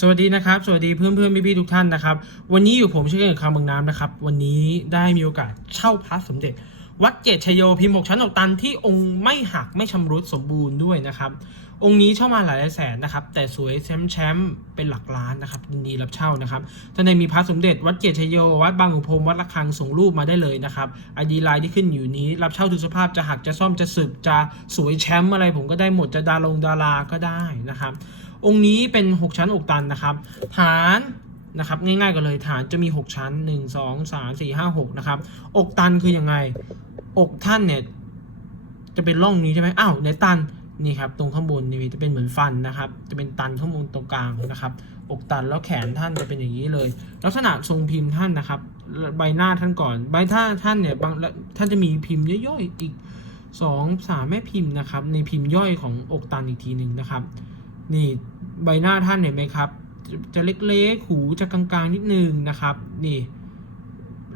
สวัสดีนะครับ สวัสดีเพื่อนเพื่อนพี่พี่ๆทุกท่านนะครับ วันนี้อยู่ผมชื่อเก่งคำบางน้ำนะครับ วันนี้ได้มีโอกาสเช่าพระสมเด็จ วัดเกตชยโยพิมพ์หกชั้นหกตันที่องค์ไม่หักไม่ชำรุดสมบูรณ์ด้วยนะครับ องค์นี้เช่ามาหลายแสนนะครับ แต่สวยแชมป์แชมป์เป็นหลักล้านนะครับยินดีรับเช่านะครับท่านใดมีพระสมเด็จวัดเกียรติชัยโยวัดบางขุนพรมวัดระฆังส่งรูปมาได้เลยนะครับไอดีไลน์ที่ขึ้นอยู่นี้ รับเช่าทุกสภาพจะหักจะซ่อมจะสึกจะสวยแชมป์อะไรผมก็ได้หมดจะดาลงดาราก็ได้นะครับ องค์นี้เป็น 6 ชั้นอกตันนะครับ ฐานนะครับง่ายๆกันเลยฐานจะมี 6 ชั้น 1 2 3 4 5 6นะครับอกตันคือยังไง อกท่านเนี่ยจะเป็นร่องนี้ใช่ไหมอ้าวในตันนี่ครับตรงข้างบนนี่จะเป็นเหมือนฟันนะครับ จะเป็นตันข้างบนตรงกลางนะครับ อกตันแล้วแขนท่านจะเป็นอย่างนี้เลย ลักษณะทรงพิมพ์ท่านนะครับ ใบหน้าท่านก่อน ใบหน้าท่านเนี่ยบางท่านจะมีพิมพ์ย่อยๆอีกสองสามแม่พิมพ์นะครับ ในพิมพ์ย่อยของอกตันอีกทีหนึ่งนะครับ นี่ใบหน้าท่านเห็นไหมครับ จะเล็กๆ หูจะกลางๆนิดนึงนะครับ นี่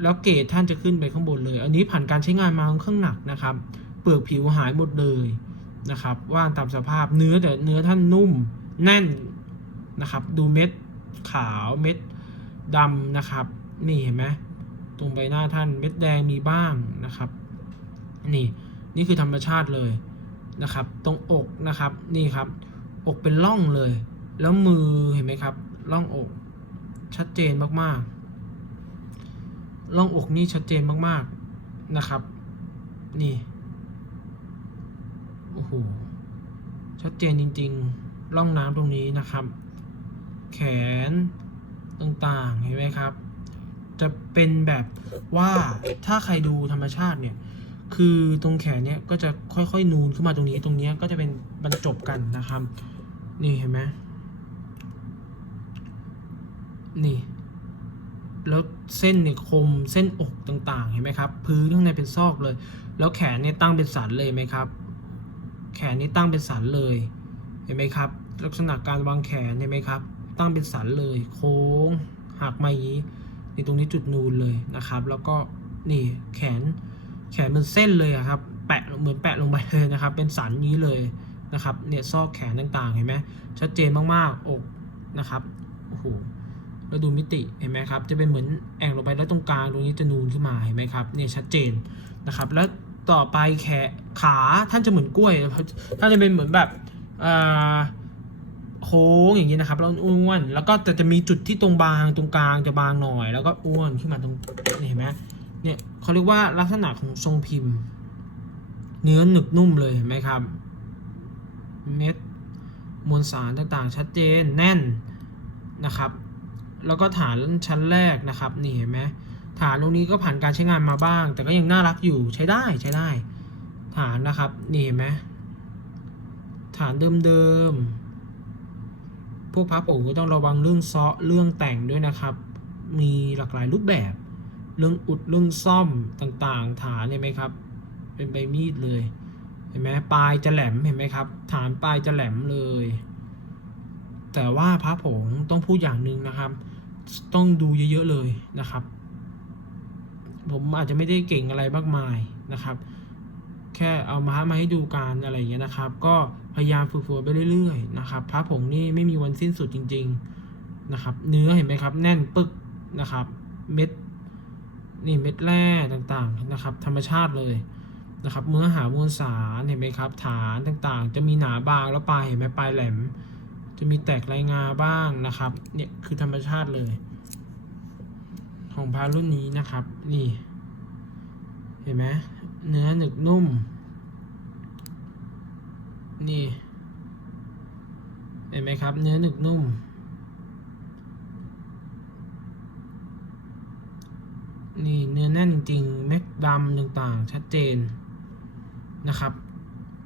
แล้วเกรดท่านจะขึ้นไปข้างบนเลย อันนี้ผ่านการใช้งานมาค่อนข้างหนักนะครับ เปลือกผิวหายหมดเลยนะครับ ว่านตามสภาพเนื้อแต่เนื้อท่านนุ่มแน่นนะครับ ดูเม็ดขาวเม็ดดำนะครับ นี่เห็นไหมตรงใบหน้าท่านเม็ดแดงมีบ้างนะครับ นี่นี่คือธรรมชาติเลยนะครับ ตรงอกนะครับนี่ครับ อกเป็นร่องเลย แล้วมือเห็นไหมครับร่องอกชัดเจนมากๆร่องอกนี่ชัดเจนมากๆนะครับ นี่โอ้โหชัดเจนจริงๆร่องน้ำตรงนี้นะครับ แขนต่างๆเห็นไหมครับ จะเป็นแบบว่าถ้าใครดูธรรมชาติเนี่ย คือตรงแขนเนี่ยก็จะค่อยๆนูนขึ้นมาตรงนี้ตรงนี้ก็จะเป็นบรรจบกันนะครับ นี่เห็นไหมนี่ แล้วเส้นเนี่ยคมเส้นอกต่างๆ เห็นไหมครับ พื้นข้างในเป็นซอกเลย แล้วแขนเนี่ยตั้งเป็นสันเลยไหมครับ แขนนี่ตั้งเป็นสันเลย เห็นไหมครับ ลักษณะการวางแขนเห็นไหมครับ ตั้งเป็นสันเลย โค้งหักมาอย่างนี้นี่ตรงนี้จุดนูนเลยนะครับ แล้วก็นี่แขน แขนเป็นเส้นเลยครับแปะเหมือนแปะลงไปเลยนะครับ เป็นสันนี้เลยนะครับเนี่ยซอกแขนต่างๆเห็นไหมชัดเจนมากๆอกนะครับโอ้โหแล้วดูมิติเห็นไหมครับ จะเป็นเหมือนแอ่งลงไปแล้วตรงกลางตรงนี้จะนูนขึ้นมาเห็นไหมครับเนี่ยชัดเจนนะครับ แล้วต่อไปแขนขาท่านจะเหมือนกล้วยท่านจะเป็นเหมือนแบบอ่าโค้งอย่างนี้นะครับแล้วอ้วนแล้วก็แต่จะมีจุดที่ตรงบางตรงกลางจะบางหน่อย แล้วก็อ้วนขึ้นมาตรงนี่เห็นไหม เนี่ยเขาเรียกว่าลักษณะของทรงพิมพ์ เนื้อหนึบนุ่มเลยเห็นไหมครับ เม็ดมวลสารต่างๆ ชัดเจนแน่นนะครับ แล้วก็ฐานชั้นแรกนะครับนี่เห็นไหมฐานตรงนี้ก็ผ่านการใช้งานมาบ้าง แต่ก็ยังน่ารักอยู่ใช้ได้ใช้ได้ ฐานนะครับนี่เห็นไหมฐานเดิมๆพวกพับผมก็ต้องระวังเรื่องเซาะเรื่องแต่งด้วยนะครับ มีหลากหลายรูปแบบ เรื่องอุดเรื่องซ่อมต่างๆ ฐานเห็นไหมครับ เป็นใบมีดเลย เห็นไหมปลายจะแหลมเห็นไหมครับ ฐานปลายจะแหลมเลย แต่ว่าพระผงต้องพูดอย่างหนึ่งนะครับ ต้องดูเยอะๆเลยนะครับ ผมอาจจะไม่ได้เก่งอะไรมากมายนะครับ แค่เอามามาให้ดูการอะไรอย่างเงี้ยนะครับ ก็พยายามฝึกฝนไปเรื่อยๆนะครับพระผงนี่ไม่มีวันสิ้นสุดจริง ๆนะครับ เนื้อเห็นไหมครับ แน่นปึกนะครับ เม็ด นี่เม็ดแร่ต่างๆนะครับ ธรรมชาติเลยนะครับเมื่อหามวลสารเห็นไหมครับ ฐานต่างๆ จะมีหนาบางแล้วปลายเห็นไหมปลายแหลม จะมีแตกลายงาบ้างนะครับเนี่ยคือธรรมชาติเลย ของพารุ่นนี้นะครับ นี่ เห็นไหมเนื้อหนึบนุ่ม นี่ เห็นไหมครับ เนื้อหนึบนุ่ม นี่เนื้อแน่นจริงๆเม็ดดำต่างๆ ชัดเจนนะครับ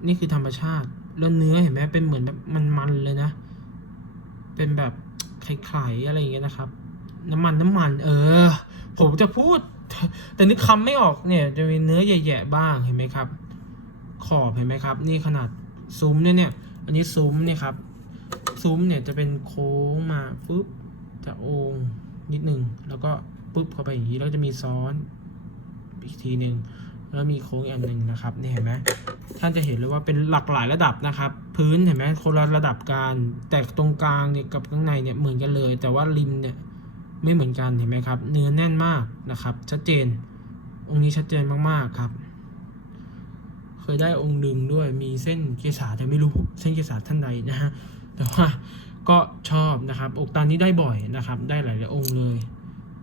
นี่คือธรรมชาติ แล้วเนื้อเห็นไหมเป็นเหมือนแบบมันๆเลยนะ เป็นแบบไข่ๆอะไรอย่างเงี้ยนะครับ น้ำมันน้ำมัน เออ ผมจะพูด แต่นึกคำไม่ออกเนี่ย จะมีเนื้อแย่ๆบ้างเห็นไหมครับ ขอบเห็นไหมครับ นี่ขนาดซุ้มเนี่ยเนี่ย อันนี้ซุ้มเนี่ยครับ ซุ้มเนี่ยจะเป็นโค้งมาปุ๊บจะโองนิดนึงแล้วก็ ปุ๊บเข้าไปอย่างนี้แล้วจะมีซ้อนอีกทีหนึ่งแล้วมีโค้งอีกอันหนึ่งนะครับนี่เห็นไหมท่านจะเห็นเลยว่าเป็นหลากหลายระดับนะครับ พื้นเห็นไหมคนละระดับกันแต่ตรงกลางเนี่ยกับข้างในเนี่ยเหมือนกันเลย แต่ว่าริมเนี่ยไม่เหมือนกันเห็นไหมครับ เนื้อแน่นมากนะครับ ชัดเจน องค์นี้ชัดเจนมากๆครับ เคยได้องค์หนึ่งด้วยมีเส้นเกษาแต่ไม่รู้เส้นเกษาท่านใดนะฮะแต่ว่าก็ชอบนะครับอกตานี้ได้บ่อยนะครับ ได้หลายๆองค์เลย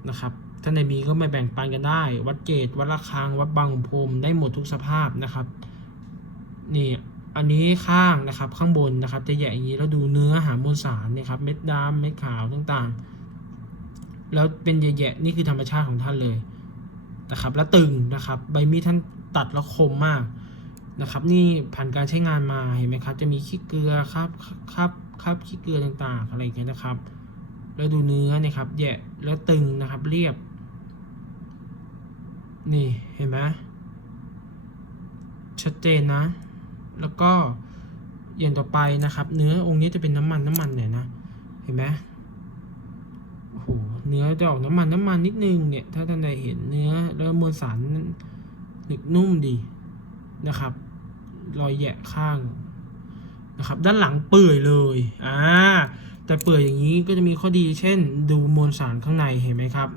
นะครับท่านใดมีก็มาแบ่งปันกันได้ วัดเกตวัดระฆัง วัดบางพรมได้หมดทุกสภาพนะครับ นี่อันนี้ข้างนะครับข้างบนนะครับ จะแยกอย่างนี้แล้วดูเนื้อหามวลสารเนี่ยครับ เม็ดดำเม็ดขาวต่างๆ แล้วเป็นแยะๆนี่คือธรรมชาติของท่านเลยนะครับ แล้วตึงนะครับ ใบมีดท่านตัดแล้วคมมากนะครับ นี่ผ่านการใช้งานมาเห็นไหมครับ จะมีขี้เกลือครับครับครับขี้เกลือต่างๆ อะไรอย่างเงี้ยนะครับ แล้วดูเนื้อนี่ครับแยะแล้วตึงนะครับเรียบ นี่เห็นไหมชัดเจนนะ แล้วก็อย่างต่อไปนะครับ เนื้อองค์นี้จะเป็นน้ำมันน้ำมันเนี่ยนะ เห็นไหมโอ้โหเนื้อจะออกน้ำมันน้ำมันนิดนึงเนี่ย ถ้าท่านใดเห็นเนื้อแล้วมวลสารหนึกนุ่มดีนะครับ รอยแยะข้างนะครับ ด้านหลังเปื่อยเลย อ่า แต่เปื่อยอย่างนี้ก็จะมีข้อดีเช่น ดูมวลสารข้างในเห็นไหมครับ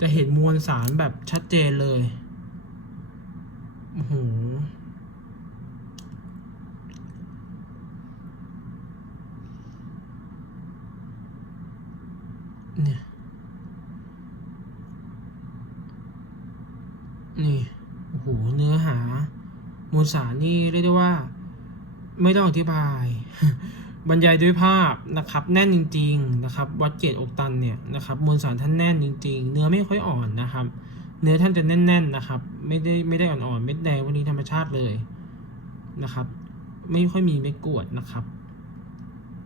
จะเห็นมวลสารแบบชัดเจนเลยโอ้โหเนี่ย นี่ โอ้โห เนื้อหา มวลสารนี่เรียกได้ว่า ไม่ต้องอธิบาย บรรยายด้วยภาพนะครับแน่นจริง ๆ นะครับ วัดเกรดอกตันเนี่ยนะครับมวลสารท่านแน่นจริง ๆ เนื้อไม่ค่อยอ่อนนะครับ เนื้อท่านจะแน่น ๆนะครับ ไม่ได้ไม่ได้อ่อนๆเม็ดแดงวันนี้ธรรมชาติเลยนะครับ ไม่ค่อยมีเม็ดกรวดนะครับ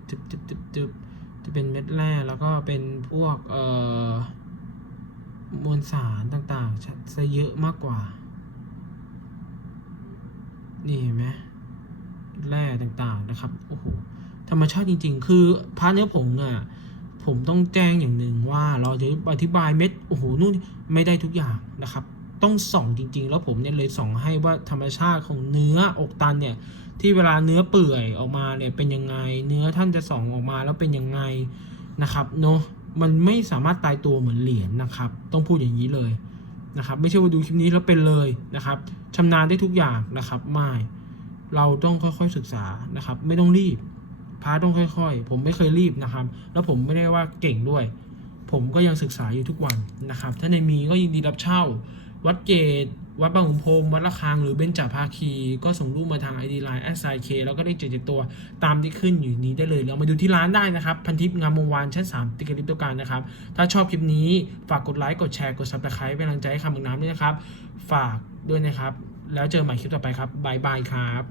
จึบจึบจึบจึบจะเป็นเม็ดแร่แล้วก็เป็นพวกเอ่อมวลสารต่างๆจะซะเยอะมากกว่า นี่เห็นไหมแร่ต่างๆนะครับโอ้โห ธรรมชาติจริง ๆ คือพระเนื้อผงอะผมต้องแจ้งอย่างหนึ่งว่าเราจะอธิบายเม็ดโอ้โหนู่นไม่ได้ทุกอย่างนะครับ ต้องส่องจริง ๆ แล้วผมเนี่ยเลยส่องให้ว่าธรรมชาติของเนื้ออกตันเนี่ยที่เวลาเนื้อเปื่อยออกมาเนี่ยเป็นยังไง เนื้อท่านจะส่องออกมาแล้วเป็นยังไงนะครับเนาะมันไม่สามารถตายตัวเหมือนเหรียญนะครับ ต้องพูดอย่างนี้เลยนะครับ ไม่ใช่ว่าดูคลิปนี้แล้วเป็นเลยนะครับชำนาญได้ทุกอย่างนะครับไม่เราต้องค่อยๆศึกษานะครับ ไม่ต้องรีบ พาต้องค่อย ๆ ผมไม่เคยรีบนะครับ แล้วผมไม่ได้ว่าเก่งด้วย ผมก็ยังศึกษาอยู่ทุกวันนะครับ ถ้าในมีก็ยินดีรับเช่า วัดเกตวัดบางขุนพรมวัดระฆังหรือเบญจภาคี ก็ส่งรูปมาทาง ID Line แอสไซเคแล้วก็ได้เจอตัวตามที่ขึ้นอยู่นี้ได้เลย เรามาดูที่ร้านได้นะครับ พันทิพย์งามวงวานชั้น 3 ติกับลิฟต์ตัวการนะครับ ถ้าชอบคลิปนี้ฝากกดไลค์กดแชร์กด subscribe เป็นกำลังใจให้คำบึงน้ำด้วยนะครับ ฝากด้วยนะครับ แล้วเจอใหม่คลิปต่อไปครับบายบายครับ